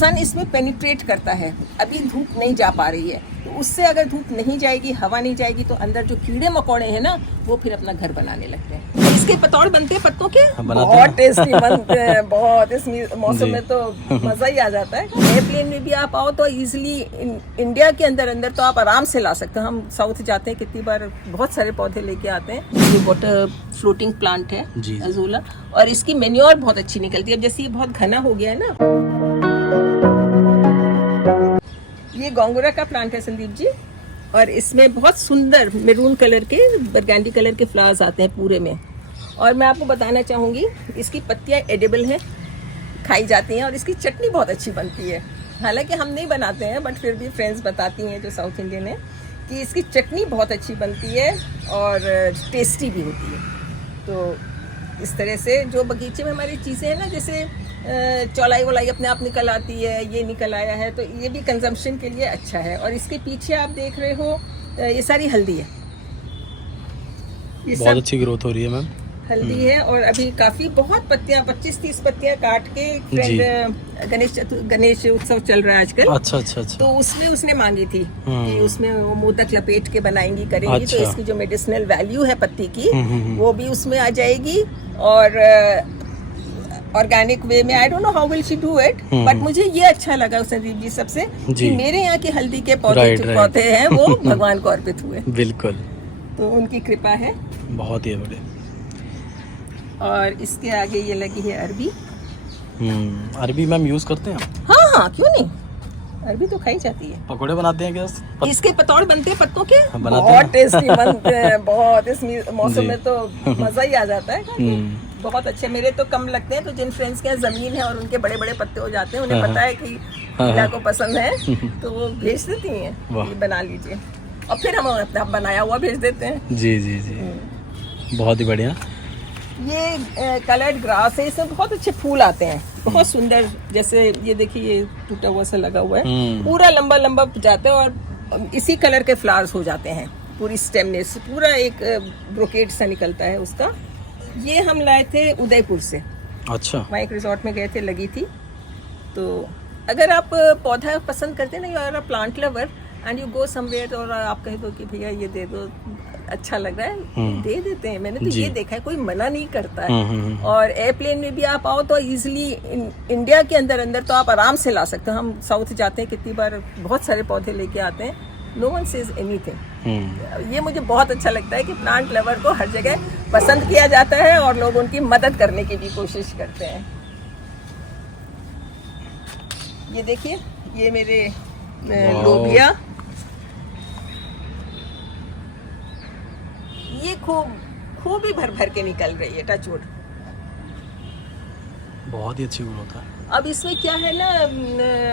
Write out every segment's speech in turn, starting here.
सन इसमें पेनिट्रेट करता है। अभी धूप नहीं जा पा रही है, तो उससे अगर धूप नहीं जाएगी, हवा नहीं जाएगी, तो अंदर जो कीड़े मकोड़े हैं ना, वो फिर अपना घर बनाने लगते हैं। इसके पतौड़ बनते हैं पत्तों के, बहुत टेस्टी बनते हैं, बहुत। इस मौसम में तो मजा ही आ जाता है। एयरप्लेन में भी आप आओ तो इजिली इंडिया के अंदर तो आप आराम से ला सकते हो। हम साउथ जाते हैं कितनी बार, बहुत सारे पौधे लेके आते हैं। ये वाटर फ्लोटिंग प्लांट है अजोला, और इसकी मेन्योर बहुत अच्छी निकलती है। अब जैसे ये बहुत घना हो गया है ना, ये गोंगुरा का प्लांट है संदीप जी, और इसमें बहुत सुंदर मेरून कलर के, बरगैंडी कलर के फ्लावर्स आते हैं पूरे में। और मैं आपको बताना चाहूँगी, इसकी पत्तियाँ एडिबल हैं, खाई जाती हैं, और इसकी चटनी बहुत अच्छी बनती है। हालांकि हम नहीं बनाते हैं, बट फिर भी फ्रेंड्स बताती हैं जो साउथ इंडियन है कि इसकी चटनी बहुत अच्छी बनती है और टेस्टी भी होती है। तो इस तरह से जो बगीचे में हमारी चीज़ें हैं ना, जैसे चौलाई वलाई अपने आप निकल आती है, ये निकल आया है, तो ये भी कंजम्पशन के लिए अच्छा है। और इसके पीछे आप देख रहे हो, ये सारी हल्दी है, ये बहुत अच्छी ग्रोथ हो रही है मैम। हल्दी है, और अभी काफी बहुत पत्तियां, 25-30 पत्तियां काट के फ्रेंड गणेश उत्सव चल रहा है आजकल। अच्छा। तो उसमें उसने मांगी थी कि उसमें वो मोदक लपेट के बनाएंगी, करेंगी। तो इसकी जो मेडिसिनल वैल्यू है पत्ती की, वो भी उसमें आ जाएगी। और ऑर्गेनिक वे में, I don't know how will she do it, but मुझे ये अच्छा लगा संदीप जी सबसे कि मेरे यहाँ की हल्दी के पौधे हैं वो भगवान को अर्पित हुए। बिल्कुल, तो उनकी कृपा है, बहुत ही बड़े। और इसके आगे ये लगी है अरबी। अरबी मैम यूज करते हैं? हाँ, क्यों नहीं, अरबी तो खाई जाती है। पकोड़े बनाते हैं क्या? इसके पतौड़ बनते हैं पत्तों के, बहुत टेस्टी बनते हैं, बहुत। इस मौसम में तो मजा ही आ जाता है। बहुत अच्छे, मेरे तो कम लगते हैं, तो जिन फ्रेंड्स के यहाँ जमीन है और उनके बड़े बड़े पत्ते हो जाते हैं, उन्हें पता है कि हीला को पसंद है, तो वो भेज देती हैं ये बना लीजिए, और फिर हम अपना बनाया हुआ भेज देते हैं। जी, बहुत ही बढ़िया। ये कलर्ड ग्रास है, इसमें बहुत अच्छे फूल आते हैं, बहुत सुंदर। जैसे ये देखिए, ये टूटा हुआ सा लगा हुआ है, पूरा लंबा लंबा जाता है, और इसी कलर के फ्लावर्स हो जाते हैं पूरी स्टेम में, पूरा एक ब्रोकेड सा निकलता है उसका। ये हम लाए थे उदयपुर से। अच्छा। वहाँ एक रिजॉर्ट में गए थे, लगी थी। तो अगर आप पौधा पसंद करते हैं ना, you are a plant lover and you go somewhere, और आप कह दो कि भैया ये दे दो, अच्छा लग रहा है, दे देते हैं। मैंने तो ये देखा है, कोई मना नहीं करता है। और एयरप्लेन में भी आप आओ तो इजिली इंडिया के अंदर तो आप आराम से ला सकते हो। हम साउथ जाते हैं कितनी बार, बहुत सारे पौधे लेके आते हैं, नो वन सेज एनीथिंग। ये मुझे बहुत अच्छा लगता है कि प्लांट लवर को हर जगह पसंद किया जाता है, और लोग उनकी मदद करने की भी कोशिश करते हैं। ये देखिए, ये मेरे लोबिया, ये खूब ही भर के निकल रही है, टचवुड। बहुत ही अच्छी ग्रोथ है। अब इसमें क्या है ना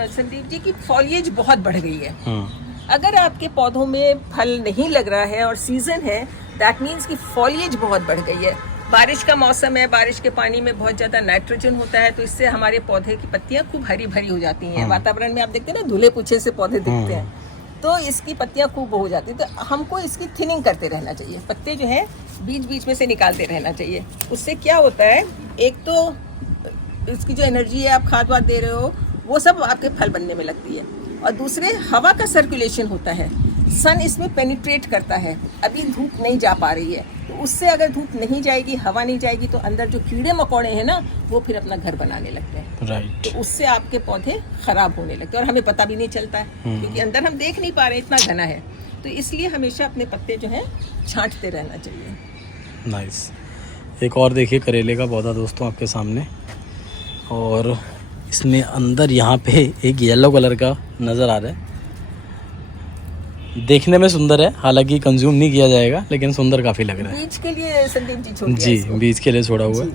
संदीप जी, की फॉलिएज बहुत बढ़ गई है। अगर आपके पौधों में फल नहीं लग रहा है और सीजन है, दैट मीन्स कि फॉलिएज बहुत बढ़ गई है। बारिश का मौसम है, बारिश के पानी में बहुत ज्यादा नाइट्रोजन होता है, तो इससे हमारे पौधे की पत्तियां खूब हरी भरी हो जाती हैं। वातावरण में आप देखते हैं ना, धुले पूछे से पौधे दिखते हैं, तो इसकी पत्तियां खूब हो जाती है। तो हमको इसकी थिनिंग करते रहना चाहिए, पत्ते जो है बीच बीच में से निकालते रहना चाहिए। उससे क्या होता है, एक तो इसकी जो एनर्जी है, आप खाद वाद दे रहे हो, वो सब आपके फल बनने में लगती है, और दूसरे हवा का सर्कुलेशन होता है, सन इसमें पेनिट्रेट करता है। अभी धूप नहीं जा पा रही है, तो उससे अगर धूप नहीं जाएगी, हवा नहीं जाएगी, तो अंदर जो कीड़े मकोड़े हैं ना, वो फिर अपना घर बनाने लगते हैं। राइट। तो उससे आपके पौधे खराब होने लगते हैं, और हमें पता भी नहीं चलता है, क्योंकि अंदर हम देख नहीं पा रहे, इतना घना है। तो इसलिए हमेशा अपने पत्ते जो हैं छांटते रहना चाहिए। नाइस। एक और देखिए करेले का पौधा दोस्तों आपके सामने, और इसमें अंदर यहाँ पे एक येलो कलर का नज़र आ रहा है। देखने में सुंदर है, हालांकि कंज्यूम नहीं किया जाएगा, लेकिन सुंदर काफ़ी लग रहा है। बीज के लिए संदीप जी छोड़ दिया जी, इसको। बीज के लिए छोड़ा हुआ है।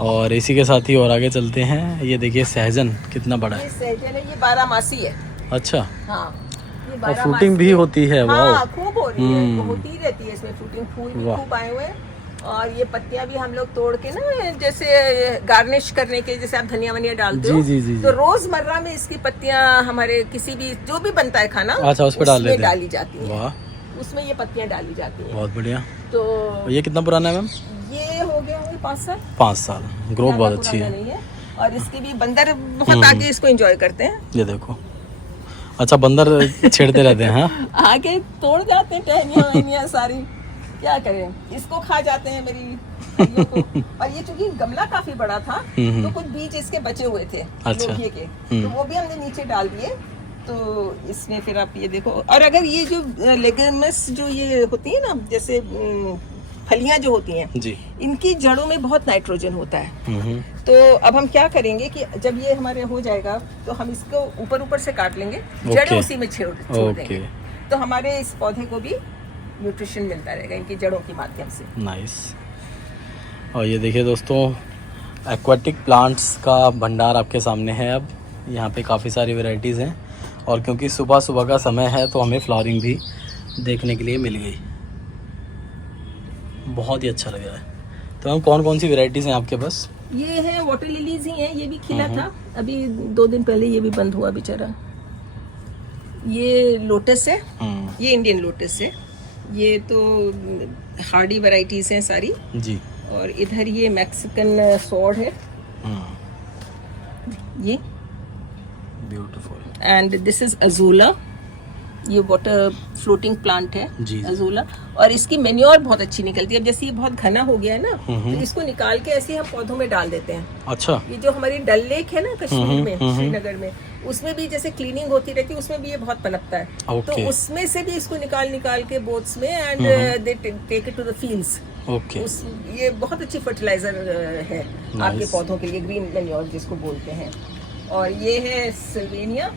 और इसी के साथ ही और आगे चलते हैं। ये देखिए सहजन कितना बड़ा है। ये सहजन है, ये 12 है। अच्छा। हाँ, ये और फ्रूटिंग भी होती है। हाँ, खूब हो रही है, होती ही रहती है इसमें फ्रूटिंग, फूल भी खूब आए हुए हैं। और ये पत्तियां भी हम लोग तोड़ के ना, जैसे गार्निश करने के, जैसे आप धनिया वनिया डालते हो, जी। तो रोजमर्रा में इसकी पत्तियां हमारे किसी भी जो भी बनता है खाना, अच्छा, उस पे डाली जाती है। वाह, उसमें ये पत्तियां डाली जाती हैं। बहुत बढ़िया। तो ये कितना पुराना है मैम? ये हो गया होंगे 5 साल। 5 साल। ग्रोथ बहुत अच्छी है। नहीं है। और इसके भी बंदर बहुत आगे इसको एंजॉय करते हैं। ये देखो, अच्छा बंदर छेड़ते रहते हैं। हाँ आगे तोड़ जाते हैं टहनियाँ वहनियाँ सारी, क्या करें, इसको खा जाते हैं मेरी फलियों को। और ये चूंकि गमला काफी बड़ा था तो कुछ बीज इसके बचे हुए थे लोबिये के, तो वो भी हमने नीचे डाल दिए। तो इसमें फिर आप ये देखो, और अगर ये जो लेगमस जो ये होती है ना, जैसे फलियां जो होती हैं जी, इनकी जड़ों में बहुत नाइट्रोजन होता है। तो अब हम क्या करेंगे कि जब ये हमारे हो जाएगा तो हम इसको ऊपर ऊपर से काट लेंगे, जड़ें उसी में छोड़ देंगे, तो हमारे इस पौधे को भी न्यूट्रिशन मिलता रहेगा इनकी जड़ों के माध्यम से। नाइस। और ये देखिए दोस्तों, एक्वाटिक प्लांट्स का भंडार आपके सामने है। अब यहाँ पे काफ़ी सारी वैरायटीज़ हैं, और क्योंकि सुबह सुबह का समय है तो हमें फ्लावरिंग भी देखने के लिए मिल गई। बहुत ही अच्छा लग रहा है। तो हम कौन कौन सी वैरायटीज़ हैं आपके पास? ये है वाटर लिलीज ही हैं, ये भी खिला था अभी 2 दिन पहले, ये भी बंद हुआ बेचारा। ये लोटस है, ये इंडियन लोटस है, ये तो हार्डी वैरायटीज हैं सारी जी। और इधर ये मैक्सिकन सॉर्ड है, ये ब्यूटीफुल। एंड दिस इज अजूला, ये वाटर फ्लोटिंग प्लांट है जी। अजूला, और इसकी मेन्योर बहुत अच्छी निकलती है। अब जैसे ये बहुत घना हो गया है ना, तो इसको निकाल के ऐसे हम पौधों में डाल देते हैं। अच्छा। ये जो हमारी डल लेक है ना कश्मीर में, श्रीनगर में, उसमें भी जैसे क्लीनिंग होती रहती है, उसमें भी ये बहुत पनपता है। तो उसमें से भी इसको निकाल के बोट्स में and they take it to the fields. Okay. ये बहुत अच्छी फर्टिलाइजर है आपके पौधों के लिए, ग्रीन मेन्योर जिसको बोलते हैं। और ये है सिल्वेनिया,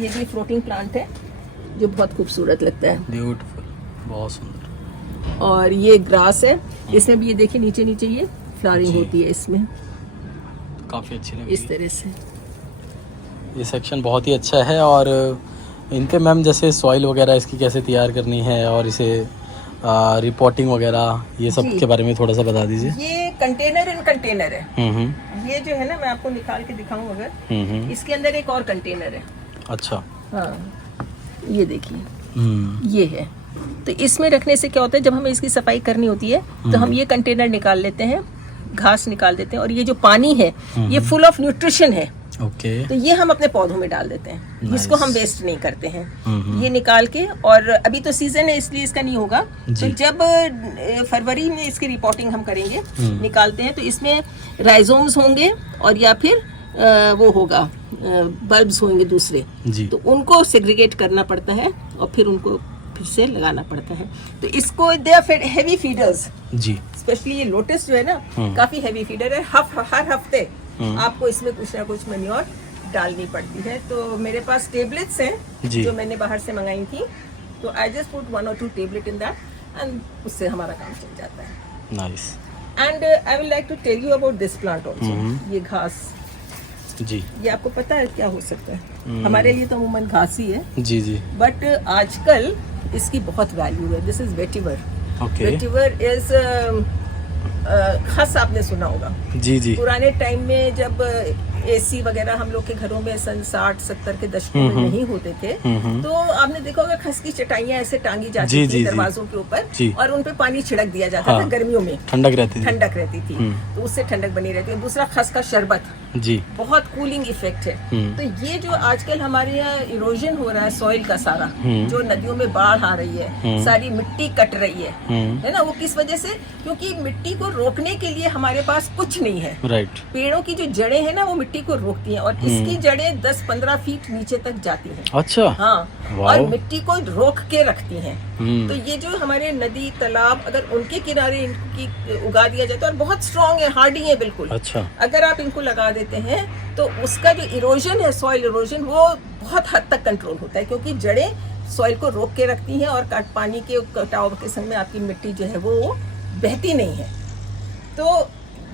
ये भी फ्लोटिंग प्लांट है जो बहुत खूबसूरत लगता है, ब्यूटीफुल, बहुत सुंदर। और ये ग्रास है, इसमें भी ये देखिए नीचे नीचे ये फ्लावरिंग होती है, इसमें काफ़ी अच्छी लगी इस तरह से। ये सेक्शन बहुत ही अच्छा है। और इनके मैम जैसे सॉइल वगैरह इसकी कैसे तैयार करनी है, और इसे रिपोर्टिंग वगैरह, ये सब के बारे में थोड़ा सा बता दीजिए। ये कंटेनर इन कंटेनर है। ये जो है ना, मैं आपको निकाल के दिखाऊं अगर, इसके अंदर एक और कंटेनर है। अच्छा। हाँ, ये देखिए, ये है। तो इसमें रखने से क्या होता है, जब हमें इसकी सफाई करनी होती है तो हम ये कंटेनर निकाल लेते हैं, घास निकाल देते हैं, और ये जो पानी है ये फुल ऑफ न्यूट्रिशन है। ओके। तो ये हम अपने पौधों में डाल देते हैं, इसको हम वेस्ट नहीं करते हैं। ये निकाल के, और अभी तो सीजन है इसलिए इसका नहीं होगा, तो जब फरवरी में इसकी रिपोर्टिंग हम करेंगे, निकालते हैं, तो इसमें राइजोम्स होंगे और या फिर वो होगा बल्ब्स होंगे दूसरे जी। तो उनको सेग्रीगेट करना पड़ता है और फिर उनको फिर से लगाना पड़ता है। तो इसको दे आर हेवी फीडर्स जी, स्पेशली ये लोटस जो है ना, काफी हेवी फीडर है। हर हफ्ते आपको इसमें कुछ ना कुछ मैन्योर डालनी पड़ती है। तो मेरे पास टेबलेट्स हैं जो मैंने बाहर से मंगाई थी, तो I just put 1 or 2 tablet in that and उससे हमारा काम चल जाता है। Nice. And I will like to tell you about this plant also. ये घास जी, ये आपको पता है क्या हो सकता है? हमारे लिए तो अमूमन घास ही है जी जी, बट आजकल इसकी बहुत वैल्यू है। This is vetiver. Vetiver is खस, आपने सुना होगा जी जी। पुराने टाइम में जब एसी वगैरह हम लोग के घरों में सन 60-70 के दशकों में नहीं होते थे, तो आपने देखा होगा खस की चटाइयां ऐसे टांगी जाती थी दरवाजों के ऊपर, और उन पे पानी छिड़क दिया जाता था। गर्मियों में ठंडक रहती थी, तो उससे ठंडक बनी रहती है। दूसरा खस का शरबत जी, बहुत कूलिंग इफेक्ट है। तो ये जो आजकल हमारे यहाँ इरोजन हो रहा है सॉइल का सारा, जो नदियों में बाढ़ आ रही है, सारी मिट्टी कट रही है ना, वो किस वजह से? क्योंकि मिट्टी को रोकने के लिए हमारे पास कुछ नहीं है। राइट। पेड़ों की जो जड़ें हैं ना, वो मिट्टी को रोकती हैं, और इसकी जड़ें 10-15 फीट नीचे तक जाती हैं। अच्छा। हाँ, और मिट्टी को रोक के रखती हैं। तो ये जो हमारे नदी तालाब, अगर उनके किनारे इनकी उगा दिया जाए तो, और बहुत स्ट्रॉन्ग है, हार्डी है बिल्कुल। अच्छा। अगर आप इनको लगा देते हैं तो उसका जो इरोजन है, सॉइल इरोजन, वो बहुत हद तक कंट्रोल होता है, क्योंकि जड़ें सॉइल को रोक के रखती हैं, और पानी के कटाव के समय आपकी मिट्टी जो है वो बहती नहीं है। तो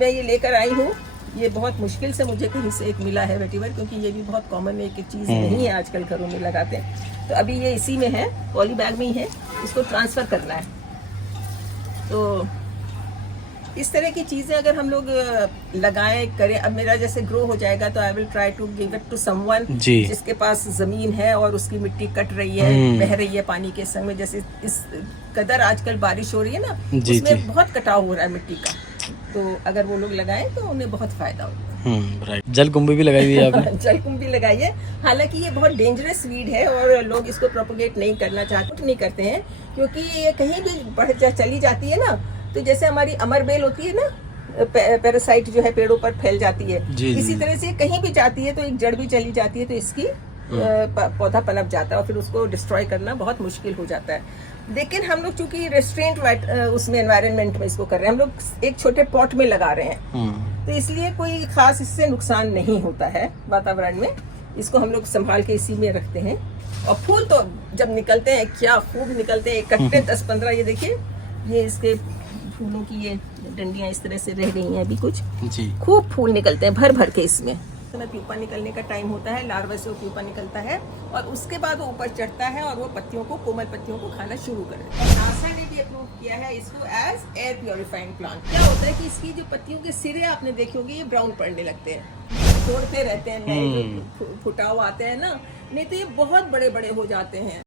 मैं ये लेकर आई हूँ। ये बहुत मुश्किल से मुझे कहीं से एक मिला है वेटिवर, क्योंकि ये भी बहुत कॉमन एक चीज़ नहीं है, आजकल घरों में लगाते हैं। तो अभी ये इसी में है, पॉली बैग में ही है, इसको ट्रांसफ़र करना है। तो इस तरह की चीज़ें अगर हम लोग लगाएं करें, अब मेरा जैसे ग्रो हो जाएगा तो I will try to give it to someone जिसके पास ज़मीन है और उसकी मिट्टी कट रही है, बह रही है पानी के संग में। जैसे इस कदर आजकल बारिश हो रही है ना, उसमें बहुत कटाव हो रहा है मिट्टी का, तो अगर वो लोग लगाएं तो उन्हें बहुत फ़ायदा होगा। राइट। जलकुंभी भी लगाई हुई है आपने? जलकुंभी लगाई है, हालांकि ये बहुत डेंजरस वीड है और लोग इसको प्रोपोगेट नहीं करना चाहते, नहीं करते हैं, क्योंकि ये कहीं भी चली जाती है ना, तो जैसे हमारी अमरबेल होती है ना, पैरासाइट जो है पेड़ों पर फैल जाती है, इसी तरह से कहीं भी जाती है तो एक जड़ भी चली जाती है तो इसकी पौधा पनप जाता है और फिर उसको डिस्ट्रॉय करना बहुत मुश्किल हो जाता है। लेकिन हम लोग चूंकि रेस्टोरेंट उसमें एनवायरनमेंट में इसको कर रहे हैं, हम लोग एक छोटे पॉट में लगा रहे हैं, तो इसलिए कोई खास इससे नुकसान नहीं होता है वातावरण में। इसको हम लोग संभाल के इसी में रखते हैं। और फूल तो जब निकलते हैं क्या खूब निकलते हैं, इकट्ठे 10-15, ये देखिए, ये इसके फूलों की ये डंडियां इस तरह से रह गई हैं अभी कुछ जी, खूब फूल निकलते हैं भर भर के इसमें। समय प्यूपा निकलने का टाइम होता है, लार्वा से वो प्यूपा निकलता है और उसके बाद वो ऊपर चढ़ता है और वो पत्तियों को, कोमल पत्तियों को खाना शुरू कर देता है। नासा ने भी अप्रूव किया है इसको एज एयर प्योरीफाइंग प्लांट। क्या होता है कि इसकी जो पत्तियों के सिरे आपने देखे होंगे, ये ब्राउन पड़ने लगते हैं, तोड़ते रहते हैं, नए जो फुटाव आते हैं ना, नहीं तो ये बहुत बड़े बड़े हो जाते हैं।